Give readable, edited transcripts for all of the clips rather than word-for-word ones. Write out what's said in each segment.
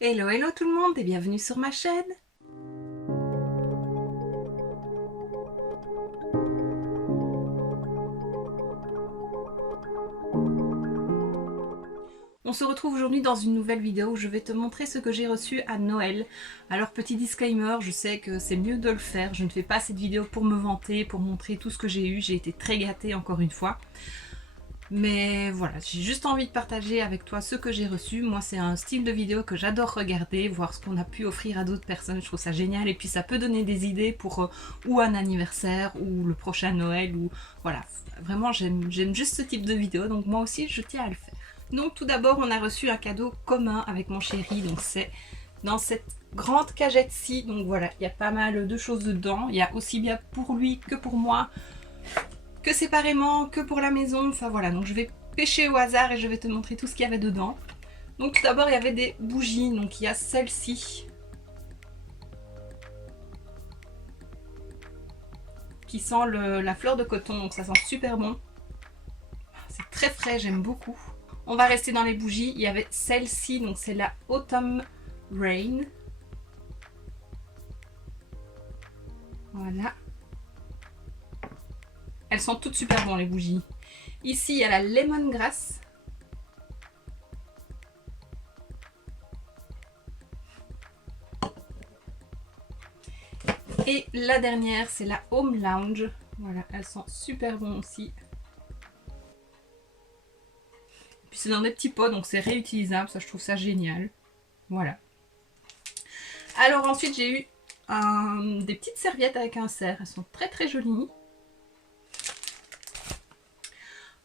Hello hello tout le monde et bienvenue sur ma chaîne. On se retrouve aujourd'hui dans une nouvelle vidéo où je vais te montrer ce que j'ai reçu à Noël. Alors petit disclaimer, je sais que c'est mieux de le faire, je ne fais pas cette vidéo pour me vanter, pour montrer tout ce que j'ai eu, j'ai été très gâtée encore une fois. Mais voilà, j'ai juste envie de partager avec toi ce que j'ai reçu. Moi, c'est un style de vidéo que j'adore regarder, voir ce qu'on a pu offrir à d'autres personnes. Je trouve ça génial. Et puis, ça peut donner des idées pour ou un anniversaire, ou le prochain Noël, ou voilà. Vraiment, j'aime juste ce type de vidéo. Donc, moi aussi, je tiens à le faire. Donc, tout d'abord, on a reçu un cadeau commun avec mon chéri. Donc, c'est dans cette grande cagette-ci. Donc, voilà, il y a pas mal de choses dedans. Il y a aussi bien pour lui que pour moi, que séparément, que pour la maison, enfin voilà, donc je vais pêcher au hasard et je vais te montrer tout ce qu'il y avait dedans. Donc tout d'abord il y avait des bougies, donc il y a celle-ci qui sent la fleur de coton, donc ça sent super bon. C'est très frais, j'aime beaucoup. On va rester dans les bougies, il y avait celle-ci, donc c'est la Autumn Rain. Voilà. Elles sont toutes super bonnes les bougies. Ici il y a la Lemongrass. Et la dernière, c'est la Home Lounge. Voilà, elles sont super bonnes aussi. Puis c'est dans des petits pots, donc c'est réutilisable. Ça, je trouve ça génial. Voilà. Alors ensuite, j'ai eu des petites serviettes avec un cerf. Elles sont très très jolies.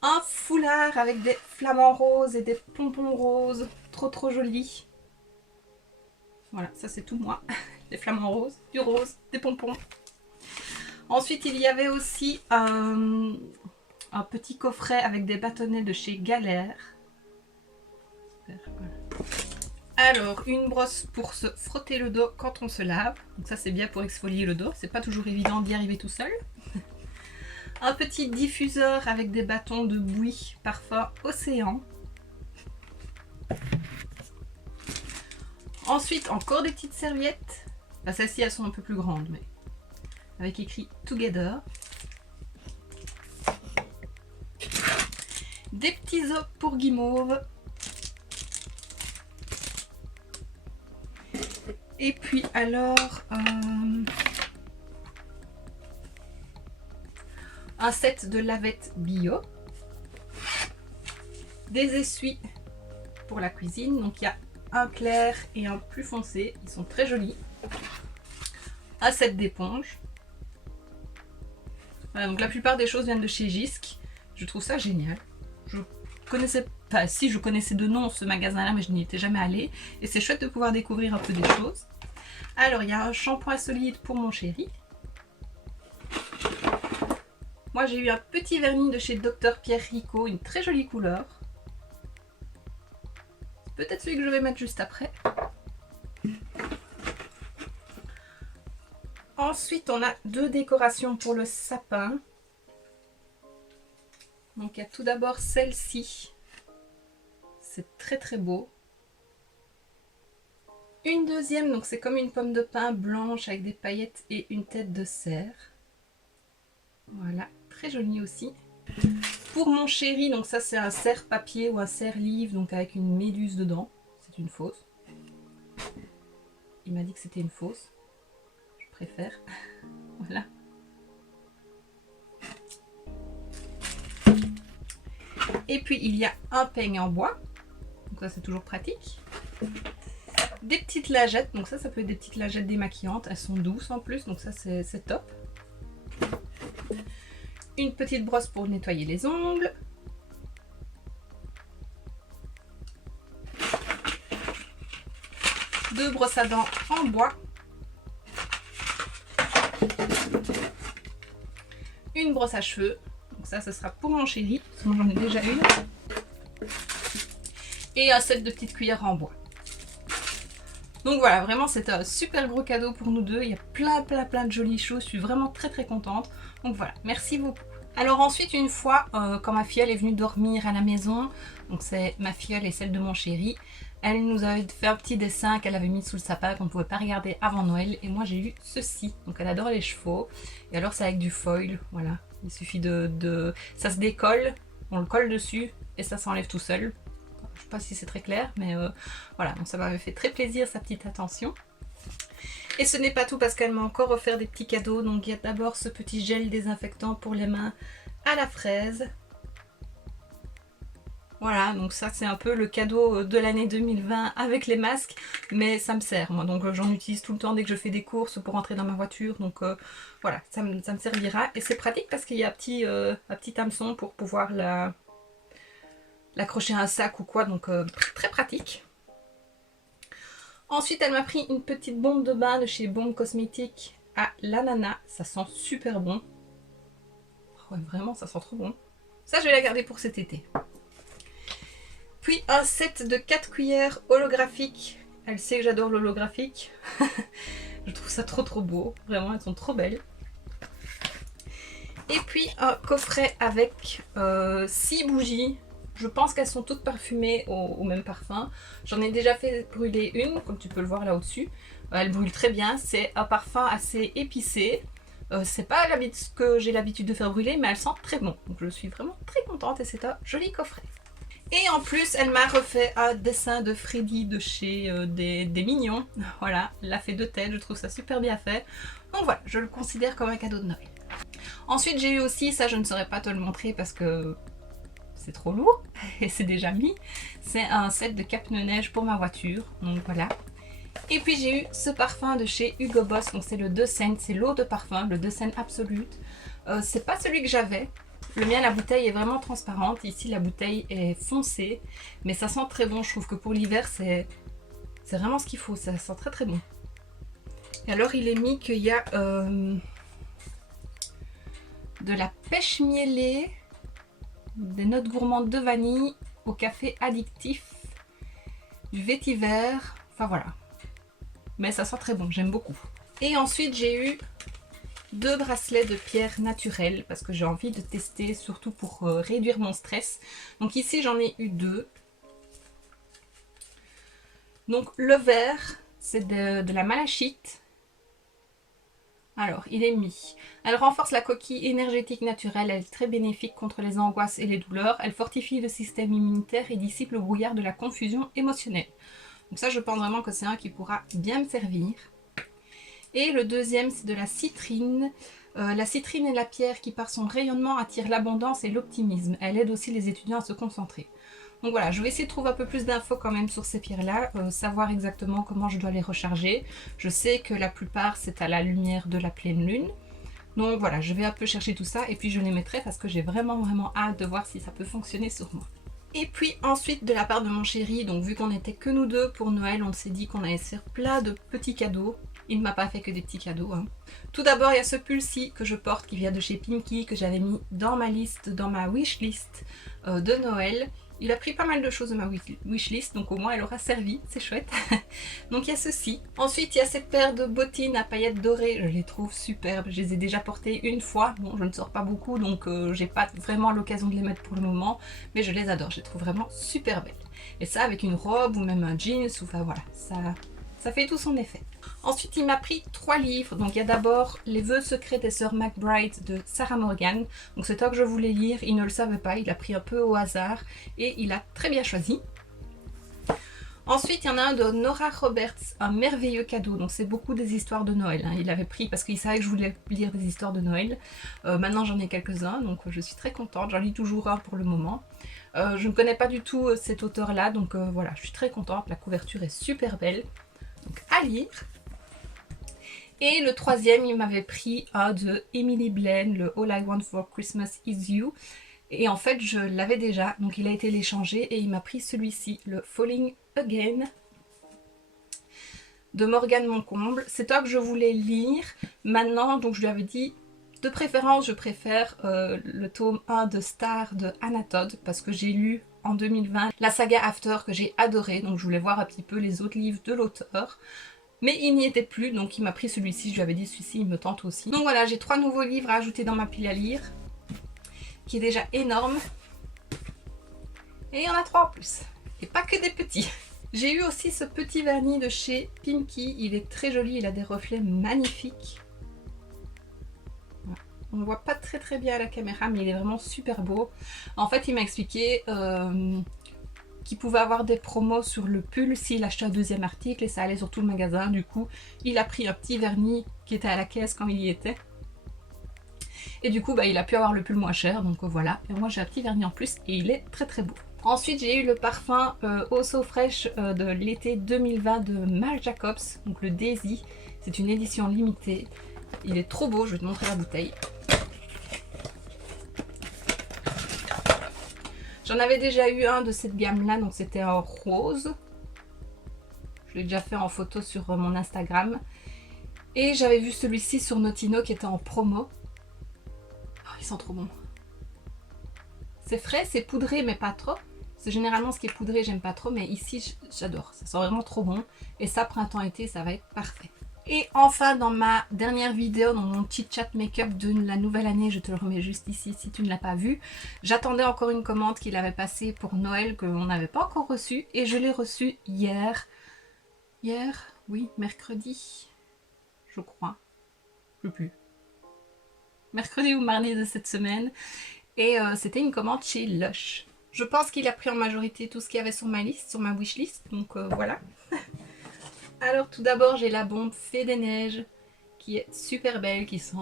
Un foulard avec des flamants roses et des pompons roses. Trop trop jolis. Voilà, ça c'est tout moi. Des flamants roses, du rose, des pompons. Ensuite, il y avait aussi un petit coffret avec des bâtonnets de chez Galère. Alors, une brosse pour se frotter le dos quand on se lave. Donc ça, c'est bien pour exfolier le dos. C'est pas toujours évident d'y arriver tout seul. Un petit diffuseur avec des bâtons de bouillie parfum Océan. Ensuite, encore des petites serviettes. Enfin, celles-ci, elles sont un peu plus grandes, mais avec écrit Together. Des petits os pour guimauve. Et puis alors, un set de lavettes bio. Des essuies pour la cuisine. Donc il y a un clair et un plus foncé. Ils sont très jolis. Un set d'éponges. Voilà, donc la plupart des choses viennent de chez Jysk. Je trouve ça génial. Je connaissais pas, si je connaissais de nom ce magasin-là, mais je n'y étais jamais allée. Et c'est chouette de pouvoir découvrir un peu des choses. Alors, il y a un shampoing solide pour mon chéri. Moi, j'ai eu un petit vernis de chez Dr Pierre Rico, une très jolie couleur. Peut-être celui que je vais mettre juste après. Ensuite, on a deux décorations pour le sapin. Donc, il y a tout d'abord celle-ci. C'est très très beau. Une deuxième, donc c'est comme une pomme de pin blanche avec des paillettes et une tête de cerf. Voilà, très joli aussi. Pour mon chéri, donc ça c'est un cerf papier ou un cerf livre, donc avec une méduse dedans. C'est une fausse. Il m'a dit que c'était une fausse. Je préfère. Voilà. Et puis il y a un peigne en bois. Donc ça c'est toujours pratique. Des petites lingettes, donc ça peut être des petites lingettes démaquillantes. Elles sont douces en plus, donc ça c'est top. Une petite brosse pour nettoyer les ongles. Deux brosses à dents en bois. Une brosse à cheveux. Donc ça, ce sera pour mon chéri, parce que moi j'en ai déjà une. Et un set de petites cuillères en bois. Donc voilà, vraiment c'est un super gros cadeau pour nous deux. Il y a plein de jolies choses. Je suis vraiment très très contente. Donc voilà, merci beaucoup. Alors ensuite, une fois, quand ma filleule est venue dormir à la maison, donc c'est ma filleule et celle de mon chéri, Elle nous avait fait un petit dessin qu'elle avait mis sous le sapin qu'on ne pouvait pas regarder avant Noël. Et moi j'ai eu ceci. Donc elle adore les chevaux. Et alors c'est avec du foil. Voilà. Il suffit ça se décolle. On le colle dessus et ça s'enlève tout seul. Je sais pas si c'est très clair, mais voilà. Donc ça m'avait fait très plaisir sa petite attention. Et ce n'est pas tout parce qu'elle m'a encore offert des petits cadeaux. Donc il y a d'abord ce petit gel désinfectant pour les mains à la fraise. Voilà, donc ça c'est un peu le cadeau de l'année 2020 avec les masques, mais ça me sert moi, donc j'en utilise tout le temps dès que je fais des courses pour rentrer dans ma voiture, donc voilà, ça me servira. Et c'est pratique parce qu'il y a un petit hameçon pour pouvoir l'accrocher à un sac ou quoi, donc très pratique. Ensuite elle m'a pris une petite bombe de bain de chez Bombe Cosmétique à l'ananas, ça sent super bon. Ouais, vraiment ça sent trop bon. Ça je vais la garder pour cet été. Puis un set de 4 cuillères holographiques. Elle sait que j'adore l'holographique. Je trouve ça trop beau. Vraiment, elles sont trop belles. Et puis un coffret avec 6 bougies. Je pense qu'elles sont toutes parfumées au même parfum. J'en ai déjà fait brûler une, comme tu peux le voir là au-dessus. Elle brûle très bien. C'est un parfum assez épicé. C'est pas ce que j'ai l'habitude de faire brûler, mais elle sent très bon. Donc je suis vraiment très contente et c'est un joli coffret. Et en plus, elle m'a refait un dessin de Freddy de chez des Mignons. Voilà, elle a fait 2 têtes, je trouve ça super bien fait. Donc voilà, je le considère comme un cadeau de Noël. Ensuite, j'ai eu aussi, ça je ne saurais pas te le montrer parce que c'est trop lourd et c'est déjà mis. C'est un set de cape-neige pour ma voiture, donc voilà. Et puis j'ai eu ce parfum de chez Hugo Boss, donc c'est le 2 Cents, c'est l'eau de parfum, le 2 Cents Absolute. C'est pas celui que j'avais. Le mien, la bouteille est vraiment transparente. Ici, la bouteille est foncée. Mais ça sent très bon. Je trouve que pour l'hiver, c'est vraiment ce qu'il faut. Ça sent très bon. Et alors, il est mis qu'il y a de la pêche mielée, des notes gourmandes de vanille, au café addictif, du vétiver. Enfin, voilà. Mais ça sent très bon. J'aime beaucoup. Et ensuite, j'ai eu 2 bracelets de pierre naturelle parce que j'ai envie de tester, surtout pour réduire mon stress. Donc ici j'en ai eu 2. Donc le vert c'est de la malachite. Alors il est mis. Elle renforce la coquille énergétique naturelle, elle est très bénéfique contre les angoisses et les douleurs. Elle fortifie le système immunitaire et dissipe le brouillard de la confusion émotionnelle. Donc ça je pense vraiment que c'est un qui pourra bien me servir. Et le deuxième, c'est de la citrine. La citrine est la pierre qui, par son rayonnement, attire l'abondance et l'optimisme. Elle aide aussi les étudiants à se concentrer. Donc voilà, je vais essayer de trouver un peu plus d'infos quand même sur ces pierres-là, savoir exactement comment je dois les recharger. Je sais que la plupart, c'est à la lumière de la pleine lune. Donc voilà, je vais un peu chercher tout ça et puis je les mettrai parce que j'ai vraiment hâte de voir si ça peut fonctionner sur moi. Et puis ensuite de la part de mon chéri, donc vu qu'on n'était que nous deux pour Noël, on s'est dit qu'on allait se faire plein de petits cadeaux. Il ne m'a pas fait que des petits cadeaux. Hein. Tout d'abord, il y a ce pull-ci que je porte qui vient de chez Pinky, que j'avais mis dans ma liste, dans ma wishlist de Noël. Il a pris pas mal de choses de ma wishlist, donc au moins elle aura servi, c'est chouette. Donc il y a ceci. Ensuite, il y a cette paire de bottines à paillettes dorées, je les trouve superbes. Je les ai déjà portées une fois. Bon, je ne sors pas beaucoup, donc j'ai pas vraiment l'occasion de les mettre pour le moment, mais je les adore, je les trouve vraiment super belles. Et ça avec une robe ou même un jeans, ou enfin voilà, ça fait tout son effet. Ensuite, il m'a pris 3 livres. Donc, il y a d'abord Les vœux secrets des sœurs McBride de Sarah Morgan. Donc, c'est toi que je voulais lire. Il ne le savait pas. Il a pris un peu au hasard et il a très bien choisi. Ensuite, il y en a un de Nora Roberts, un merveilleux cadeau. Donc, c'est beaucoup des histoires de Noël. Hein. Il l'avait pris parce qu'il savait que je voulais lire des histoires de Noël. Maintenant, j'en ai quelques-uns. Donc, je suis très contente. J'en lis toujours un pour le moment. Je ne connais pas du tout cet auteur-là. Donc, voilà, je suis très contente. La couverture est super belle. Donc, à lire. Et le troisième, il m'avait pris un de Emily Blaine, le All I Want for Christmas Is You. Et en fait, je l'avais déjà, donc il a été échangé et il m'a pris celui-ci, le Falling Again de Morgane Moncomble. C'est toi que je voulais lire. Maintenant, donc je lui avais dit, de préférence, je préfère le tome 1 de Star de Anna Todd parce que j'ai lu en 2020 la saga After que j'ai adoré. Donc je voulais voir un petit peu les autres livres de l'auteur. Mais il n'y était plus, donc il m'a pris celui-ci. Je lui avais dit celui-ci, il me tente aussi. Donc voilà, j'ai 3 nouveaux livres à ajouter dans ma pile à lire, qui est déjà énorme. Et il y en a 3 en plus. Et pas que des petits. J'ai eu aussi ce petit vernis de chez Pimkie, il est très joli, il a des reflets magnifiques. On ne voit pas très bien à la caméra, mais il est vraiment super beau. En fait, il m'a expliqué qu'il pouvait avoir des promos sur le pull s'il achetait un deuxième article et ça allait sur tout le magasin. Du coup, il a pris un petit vernis qui était à la caisse quand il y était. Et du coup, bah, il a pu avoir le pull moins cher, donc voilà. Et moi, j'ai un petit vernis en plus et il est très beau. Ensuite, j'ai eu le parfum Eau So Fresh de l'été 2020 de Marc Jacobs, donc le Daisy. C'est une édition limitée. Il est trop beau, je vais te montrer la bouteille. J'en avais déjà eu un de cette gamme-là, donc c'était en rose. Je l'ai déjà fait en photo sur mon Instagram. Et j'avais vu celui-ci sur Notino qui était en promo. Oh, il sent trop bon. C'est frais, c'est poudré, mais pas trop. C'est généralement ce qui est poudré, j'aime pas trop, mais ici, j'adore. Ça sent vraiment trop bon. Et ça, printemps-été, ça va être parfait. Et enfin, dans ma dernière vidéo, dans mon petit chat make-up de la nouvelle année, je te le remets juste ici si tu ne l'as pas vu. J'attendais encore une commande qu'il avait passée pour Noël, qu'on n'avait pas encore reçue. Et je l'ai reçue hier. Hier, oui, mercredi, je crois. Je sais plus. Mercredi ou mardi de cette semaine. Et c'était une commande chez Lush. Je pense qu'il a pris en majorité tout ce qu'il y avait sur ma liste, sur ma wishlist, donc voilà. Alors tout d'abord j'ai la bombe Fée des Neiges qui est super belle, qui sent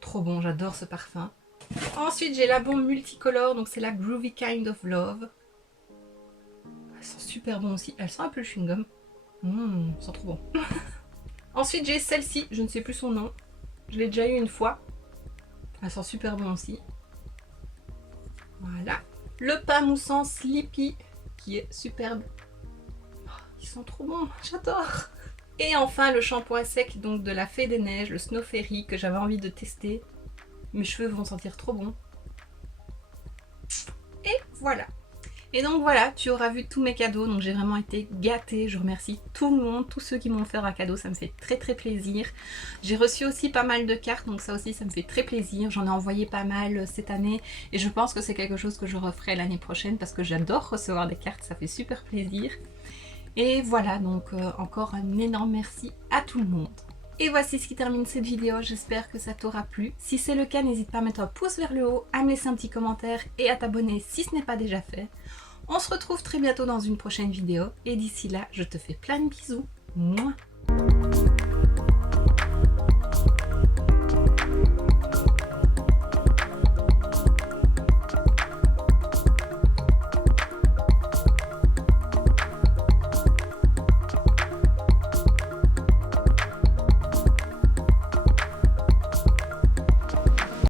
trop bon, j'adore ce parfum. Ensuite j'ai la bombe multicolore, donc c'est la Groovy Kind of Love. Elle sent super bon aussi, elle sent un peu le chewing-gum. Elle sent trop bon. Ensuite j'ai celle-ci, je ne sais plus son nom, je l'ai déjà eu une fois. Elle sent super bon aussi. Voilà. Le pain moussant Sleepy qui est superbe. Oh, ils sont trop bons, j'adore. Et enfin le shampoing sec donc de la Fée des Neiges, le Snow Fairy que j'avais envie de tester. Mes cheveux vont sentir trop bon. Et voilà. Et donc voilà, tu auras vu tous mes cadeaux, donc j'ai vraiment été gâtée. Je remercie tout le monde, tous ceux qui m'ont offert un cadeau, ça me fait très plaisir. J'ai reçu aussi pas mal de cartes, donc ça aussi ça me fait très plaisir. J'en ai envoyé pas mal cette année et je pense que c'est quelque chose que je referai l'année prochaine parce que j'adore recevoir des cartes, ça fait super plaisir. Et voilà, donc encore un énorme merci à tout le monde. Et voici ce qui termine cette vidéo, j'espère que ça t'aura plu. Si c'est le cas, n'hésite pas à mettre un pouce vers le haut, à me laisser un petit commentaire et à t'abonner si ce n'est pas déjà fait. On se retrouve très bientôt dans une prochaine vidéo et d'ici là, je te fais plein de bisous. Mouah.